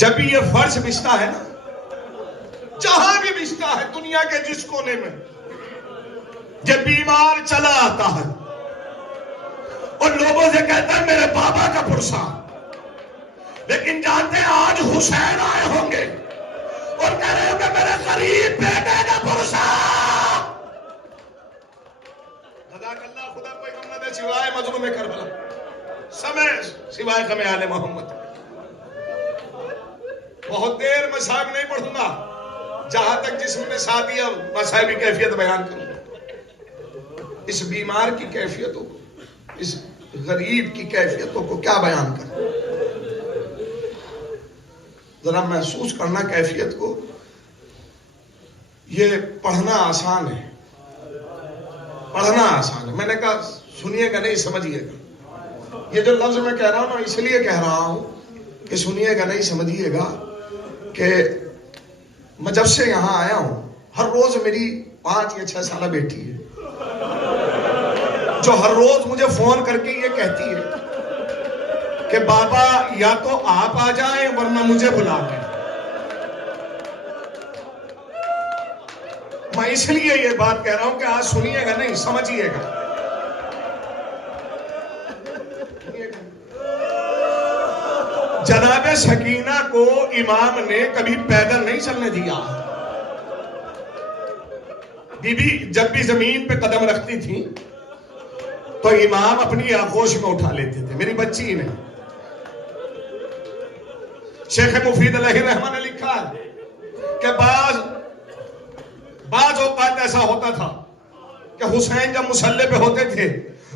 جب بھی یہ فرش بچتا ہے نا، جہاں بھی بچتا ہے دنیا کے جس کونے میں، جب بیمار چلا آتا ہے اور لوگوں سے کہتا ہے میرے بابا کا پرسا، لیکن جانتے ہیں آج حسین آئے ہوں گے اور کہہ رہے ہوں گے میرے غریب بیٹے کا پرسا۔ جزاک اللہ، خدا کوئی غم نہ دے سوائے مظلوم کربلا، سوائے غم آل محمد۔ بہت دیر مصائب نہیں پڑھوں گا، جہاں تک جسم نے ساتھ دیا مصائب کی کیفیت بیان کروں گا۔ اس بیمار کی کیفیتوں کو، اس غریب کی کیفیتوں کو کیا بیان کریں؟ ذرا محسوس کرنا کیفیت کو۔ یہ پڑھنا آسان ہے، پڑھنا آسان ہے، میں نے کہا سنیے گا نہیں سمجھیے گا۔ یہ جو لفظ میں کہہ رہا ہوں نا اس لیے کہہ رہا ہوں کہ سنیے گا نہیں سمجھیے گا، کہ میں جب سے یہاں آیا ہوں ہر روز میری 5 یا 6 سالہ بیٹی ہے جو ہر روز مجھے فون کر کے یہ کہتی ہے کہ بابا یا تو آپ آ جائیں ورنہ مجھے بلا لیں۔ میں اس لیے یہ بات کہہ رہا ہوں کہ آج سنیے گا نہیں سمجھیے گا۔ جناب سکینہ کو امام نے کبھی پیدل نہیں چلنے دیا۔ بی بی جب بھی زمین پہ قدم رکھتی تھی تو امام اپنی آغوش میں اٹھا لیتے تھے، میری بچی نے۔ شیخ مفید علیہ الرحمہ نے لکھا ہے کہ بعض اوقات ایسا ہوتا تھا کہ حسین جب مصلی پہ ہوتے تھے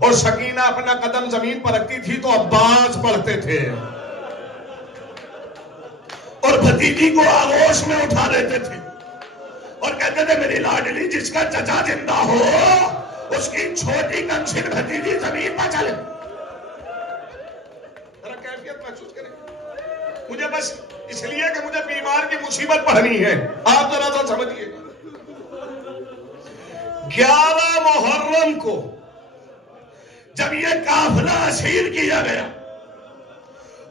اور سکینہ اپنا قدم زمین پر رکھتی تھی تو عباس پڑھتے تھے اور بھتیجی کو آغوش میں اٹھا لیتے تھے اور کہتے تھے میری لاڈلی جس کا چچا زندہ ہو اس کی چھوٹی کنچن بھتیجی زمین پر چلے۔ ذرا کیفیت محسوس کریں۔ مجھے بس اس لیے کہ مجھے بیمار کی مصیبت پڑھنی ہے، آپ ذرا سا سمجھیے گا۔ 11 محرم کو جب یہ قافلہ اسیر کیا گیا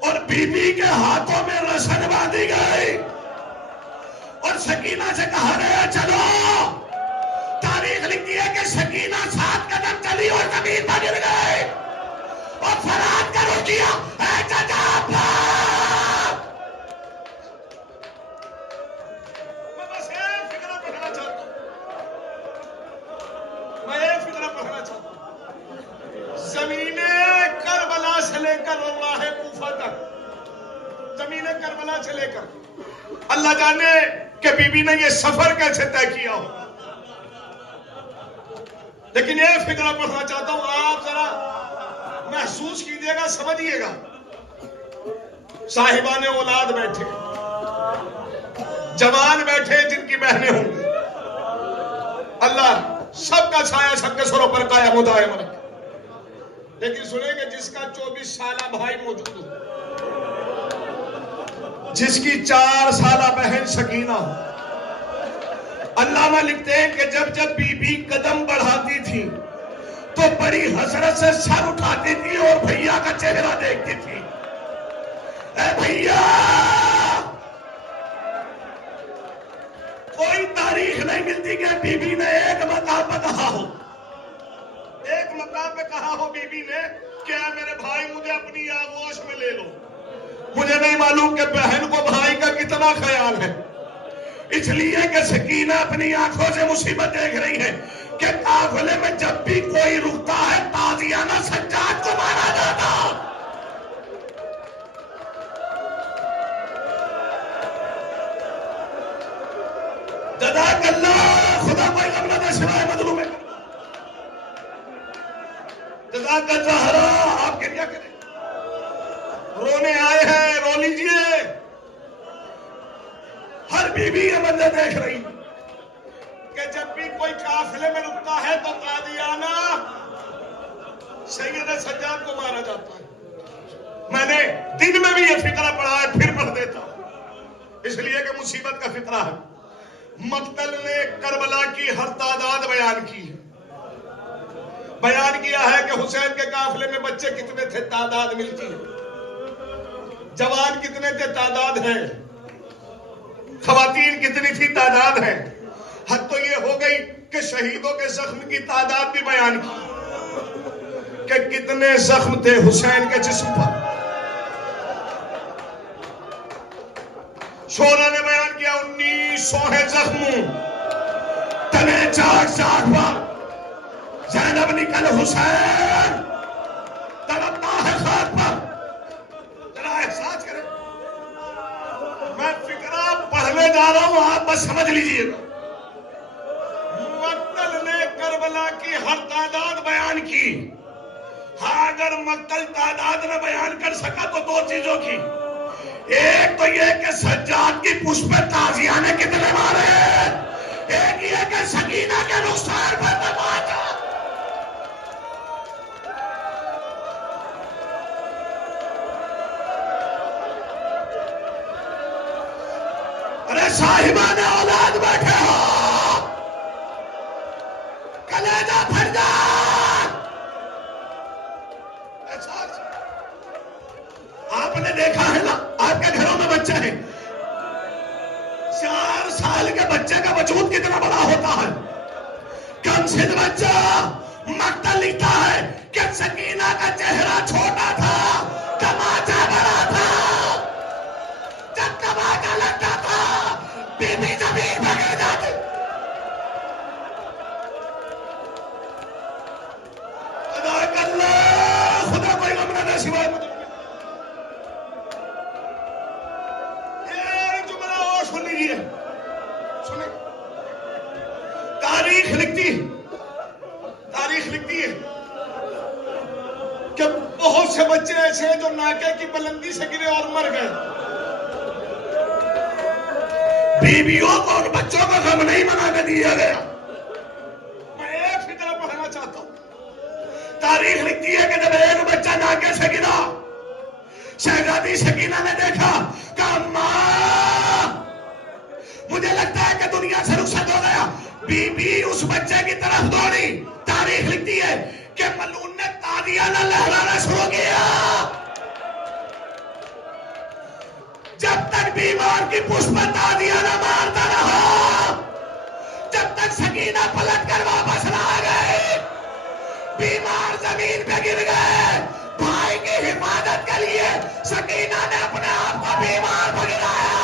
اور بی بی کے ہاتھوں میں رسن باندھی گئی اور سکینہ سے کہا گیا چلو، تاریخ لکھتی ہے کہ سکینہ 7 قدم چلی اور زمین پر گر گئی اور فریاد کرو کیا اے چچا باپ۔ میں بس ایک فکرہ پڑھنا چاہتا ہوں، میں ایک فکرہ پڑھنا چاہتا ہوں۔ زمین کربلا سے لے کر اللہ کوفہ تک، زمین کربلا سے لے کر اللہ جانے کہ بی بی نے یہ سفر کیسے طے کیا ہو، لیکن یہ فکرہ پڑھنا چاہتا ہوں، آپ ذرا محسوس کیجئے گا سمجھیے گا۔ صاحبان اولاد بیٹھے، جوان بیٹھے جن کی بہنیں ہوں گی، اللہ سب کا سایہ سب کے سروں پر قائم و دائم رکھے۔ لیکن سنیں کہ جس کا 24 سالہ بھائی موجود ہو، جس کی 4 سالہ بہن سکینہ ہو، علامہ لکھتے ہیں کہ جب بی بی قدم بڑھاتی تھی تو بڑی حسرت سے سر اٹھاتی تھی اور بھیا کا چہرہ دیکھتی تھی، اے بھیا۔ کوئی تاریخ نہیں ملتی کہ بی بی نے ایک مقام پہ کہا ہو، ایک مقام پہ کہا ہو بی بی نے کہ اے میرے بھائی مجھے اپنی آغوش میں لے لو۔ مجھے نہیں معلوم کہ بہن کو بھائی کا کتنا خیال ہے، اس لیے کہ سکینہ اپنی آنکھوں سے مصیبت دیکھ رہی ہے کہ قافلے میں جب بھی کوئی رکتا ہے تازیانہ سجاد کو مارا جاتا۔ جزاک اللہ، خدا کوئی غم نہ دے سوائے مظلوم ہے۔ جزاک اللہ، آپ گریہ کریں، رونے آئے ہیں رو لیجئے۔ ہر بی بی یہ منظر دیکھ رہی کہ جب بھی کوئی قافلے میں رکتا ہے تو قادیانہ سید سجاد کو مارا جاتا ہے۔ میں نے دن میں بھی یہ فقرہ پڑھا ہے، پھر پڑھ دیتا ہوں اس لیے کہ مصیبت کا فقرہ ہے۔ مقتل نے کربلا کی ہر تعداد بیان کی ہے، بیان کیا ہے کہ حسین کے قافلے میں بچے کتنے تھے، تعداد ملتی ہے۔ جوان کتنے تھے تعداد ہے، خواتین کتنی تھی تعداد ہے، حد تو یہ ہو گئی کہ شہیدوں کے زخم کی تعداد بھی بیان کی کہ کتنے زخم تھے حسین کے جسم پر. شورا نے بیان کیا 1900 زخم تنے چاک چاک پر. زینب نکل حسین تڑپتا ہے خاک پر. ذرا احساس کریں، میں فکرہ پڑھنے جا رہا ہوں، آپ بس سمجھ لیجئے گا. مقتل نے کربلا کی ہر تعداد بیان کی. ہاں اگر مقتل تعداد نہ بیان کر سکا تو دو چیزوں کی. ایک تو یہ کہ سجاد کی پشت پہ تازیہ نے کتنے مارے، ایک یہ کہ سکینہ کے رخسار پر تماچا. ارے صاحبان اولاد بیٹھے ہو، کلیجہ پھٹ جا. آپ نے دیکھا ہے نا، آپ کے گھروں میں بچے ہیں، 4 سال کے بچے کا وجود کتنا بڑا ہوتا ہے. کم سن بچہ مقتل لکھتا ہے کہ سکینہ کا چہرہ چھوٹا تھا، تماچا بڑا تھا. جب تماچا لگتا تھا بی بی زمین پہ گر جاتی. خدا کوئی غم نہ دے سوائے مجھے. ایک جملہ اور سن لیجیے، سنیں. تاریخ لکھتی ہے کہ بہت سے بچے ایسے ہیں جو ناکے کی بلندی سے گرے اور مر گئے. بیویوں کو اور بچوں کا غم نہیں بنا کے دیا گیا. میں ایک فکرہ پڑھنا چاہتا ہوں. تاریخ لکھتی ہے کہ جب ایک بچہ ناکے سے گرا، شہزادی سکینہ نے دیکھا کہ اماں مجھے لگتا ہے کہ دنیا سے رخصت ہو گیا. بی بی اس بچے کی طرف دوڑی. تاریخ لکھتی ہے کہ ملعون نے تالیاں لہرانا شروع کیا. جب تک بیمار کی پشت پر تالیاں نہ مارتا رہا، جب تک سکینہ پلٹ کر واپس نہ آ گئی. بیمار زمین پہ گر گئے. بھائی کی حفاظت کے لیے سکینہ نے اپنے آپ کو بیمار پر گرایا.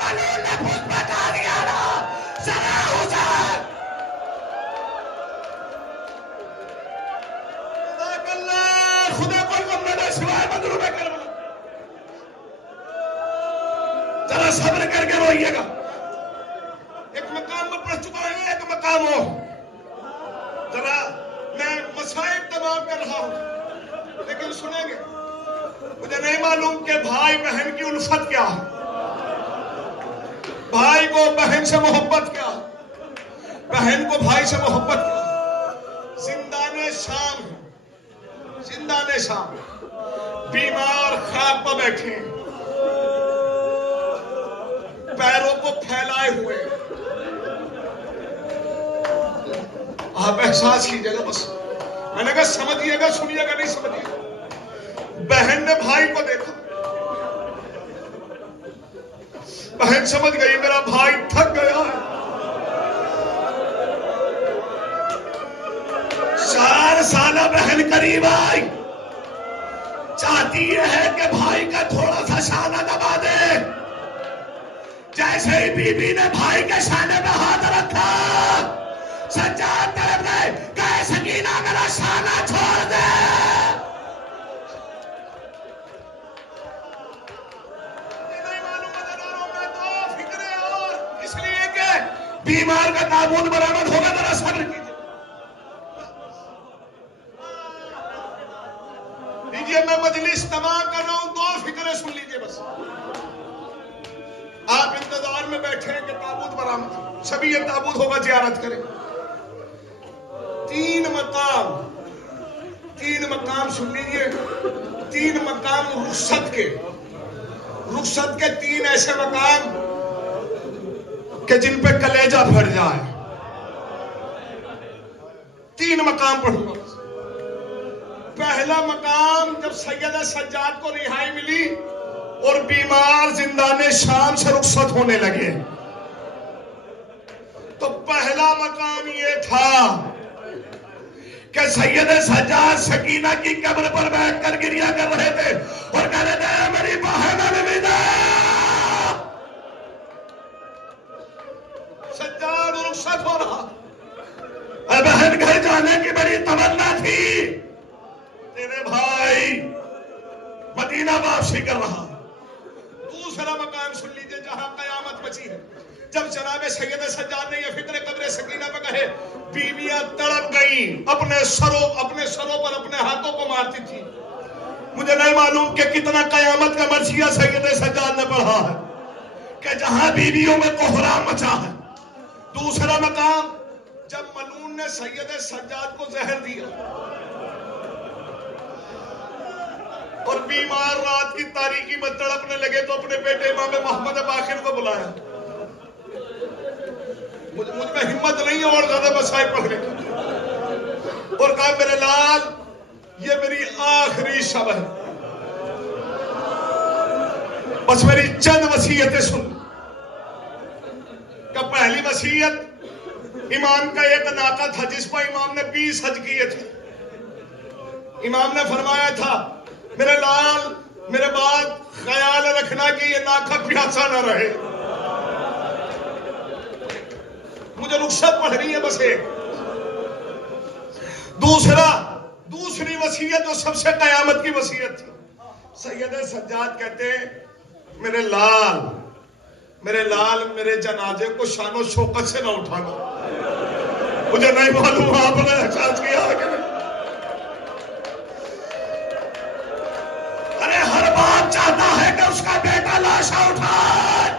ملعون نے پشت پر تالیاں نہ ذرا حسین. خدا کوئی غم نہ دے سوائے مظلوم کربلا. ذرا صبر کر کے روئیے گا. ایک مقام میں پڑھ چکا ہے، ایک مقام ہو. ذرا میں مسائل تمام کر رہا ہوں لیکن سنیں گے. مجھے نہیں معلوم کہ بھائی بہن کی الفت کیا ہے، بھائی کو بہن سے محبت کیا، بہن کو بھائی سے محبت کیا. زندان شام ہے، زندان شام. بیمار خواب پر بیٹھے، پیروں کو پھیلائے ہوئے. آپ احساس کیجئے گا، بس میں نے کہا سمجھیے گا، سنیے گا، نہیں سمجھیے گا. بہن نے بھائی کو دیکھا، بہن سمجھ گئی میرا بھائی تھک گیا ہے. 4 سالہ بہن قریب آئی، چاہتی یہ ہے کہ بھائی کا تھوڑا سا شانہ دبا دے. جیسے ہی بی بی نے بھائی کے شانے پہ ہاتھ رکھا، سجاد طرف گئے، کہے سکینہ میرا شانہ چھوڑ دے. نہیں معلوم مدداروں میں تو فکرے، اور اس لیے کہ بیمار کا تابوت برآمد ہوگا. ذرا صبر کیجیے. میں مجلس تمام کر رہا ہوں، 2 فکریں سن لیجئے بس. آپ انتظار میں بیٹھے ہیں کہ تابوت برآمد، سبھی یہ تابوت ہوگا زیارت کریں. 3 مقام سن لیجئے. 3 مقام رخصت کے 3 ایسے مقام کہ جن پہ کلیجہ پھٹ جائے. 3 مقام پڑھوں گا. پہلا مقام جب سیدہ سجاد کو رہائی ملی اور بیمار زندان شام سے رخصت ہونے لگے. تو پہلا مقام یہ تھا کہ سید سجاد سکینہ کی قبر پر بیٹھ کر گریہ کر رہے تھے اور کہہ رہے تھے میری بہن الوداع. سجاد رخصت ہو رہا. اے بہن گھر جانے کی بڑی تمنا تھی. تیرے بھائی مدینہ واپسی کر رہا. دوسرا مقام سن لیجئے جہاں قیامت بچی ہے. جب جناب سید سجاد نے یہ فکر قبر سکینہ پہ کہے، بیویاں تڑپ گئیں، اپنے سروں پر اپنے ہاتھوں کو مارتی تھی. مجھے نہیں معلوم کہ کتنا قیامت کا مرثیہ سید سجاد نے پڑھا ہے کہ جہاں بیویوں میں کوہرام مچا ہے. دوسرا مقام جب ملعون نے سید سجاد کو زہر دیا اور بیمار رات کی تاریکی میں تڑپنے لگے تو اپنے بیٹے امام محمد باقر کو بلایا. مجھ میں ہمت نہیں اور زیادہ مسائل پڑھنے کی، اور کہا میرے لال یہ میری آخری شب ہے، بس میری چند وصیتیں سن. کہ پہلی وصیت امام کا ایک ناقہ تھا جس پر امام نے 20 حج کیے تھے. امام نے فرمایا تھا میرے لال میرے بعد خیال رکھنا کہ یہ ناقہ پیاسا نہ رہے. مجھے رخصت پڑھنی ہے بس ایک. دوسری وصیت جو سب سے قیامت کی وصیت تھی. سید سجاد کہتے ہیں میرے لال میرے جنازے کو شان و شوکت سے نہ اٹھانا. مجھے نہیں معلوم آپ نے احساس کیا کہ نہیں. ارے ہر باپ چاہتا ہے کہ اس کا بیٹا لاشا اٹھائے،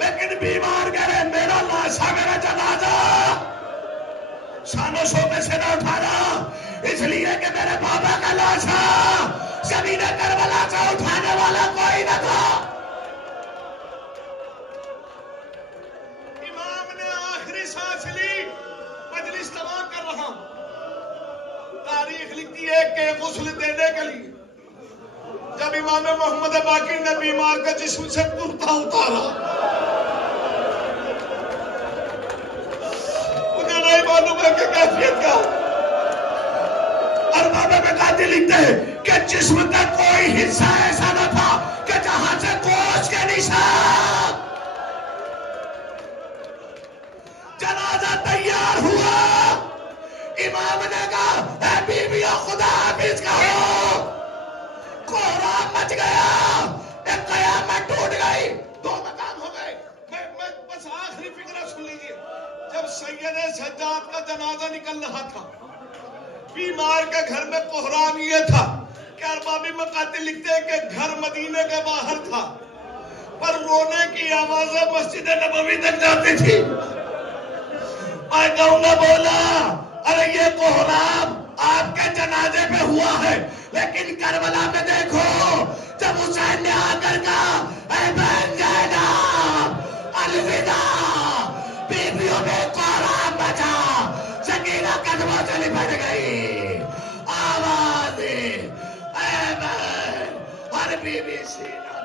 لیکن بیمار کہہ رہے میرا لاشا میرا جنازہ شان و شوکت سے نہ اٹھانا، اس لیے کہ میرے بابا کا لاشا زمین کربلا سے اٹھانے والا کوئی نہ تھا. امام نے آخری سانس لی، مجلس تمام کر رہا ہوں. تاریخ لکھتی ہے کہ غسل دینے کے لیے جب امام محمد باقر نے بیمار کا جسم سے کرتا اتارا، مجھے نہیں معلوم ہے کہ کیفیت کا. اور بابا میں قاضی لکھتے ہیں کہ جسم کا کوئی حصہ ایسا نہ تھا کہ جہاں سے گوشت کے نشان. جنازہ تیار ہوا، امام نے کہا اے بیویوں خدا حافظ کہو. کوہرام مچ گیا، ایک قیامت ٹوٹ گئی. 2 مقام ہو گئے. میں بس آخری فکرہ سن لیجیے. جب سید سجاد کا جنازہ نکل رہا تھا، بیمار کے گھر میں کوہرام یہ تھا کہ اربابی مقاتل لکھتے ہیں کہ گھر مدینے کے باہر تھا، پر رونے کی آوازیں مسجد نبوی تک جاتی تھی. میں کہوں گا بولا ارے یہ کوہرام آپ کے جنازے پہ ہوا ہے، لیکن کربلا میں دیکھو جب حسین نے آ کر کہا اے بہن زینب الوداع، بیویوں میں کوہرام بچا، سکینہ قدموں سے لپٹ گئی. آواز اے بہن ہر بیوی سینہ